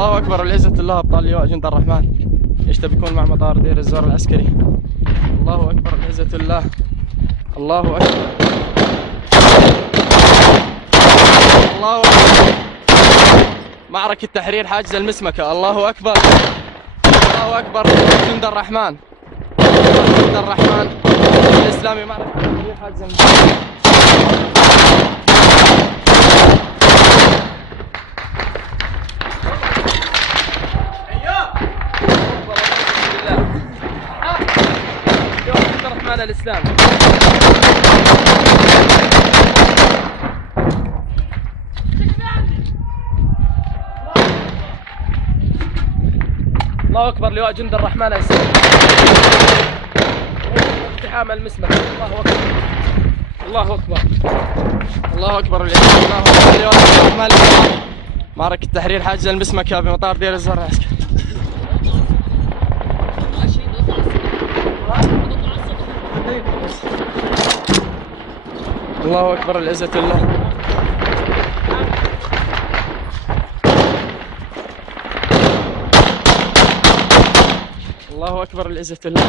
الله اكبر العزة الله ابطال لواء جند الرحمن يشتبكون مع مطار دير الزور العسكري. الله اكبر العزة الله. الله اكبر. الله اكبر. معركة تحرير حاجز المسمكة. الله اكبر. الله اكبر جند الرحمن. جند الرحمن الاسلامي معركة تحرير حاجز المسمكة. الرحمن الإسلامي. الله أكبر لواء جند الرحمن الإسلامي. اقتحام المسمك. الله أكبر. الله أكبر. الله أكبر الله أكبر لواء جند الرحمن الإسلامي. معركة تحرير حاجز المسمكة بمطار دير الزور العسكري. الله أكبر العزة الله. الله أكبر العزة الله.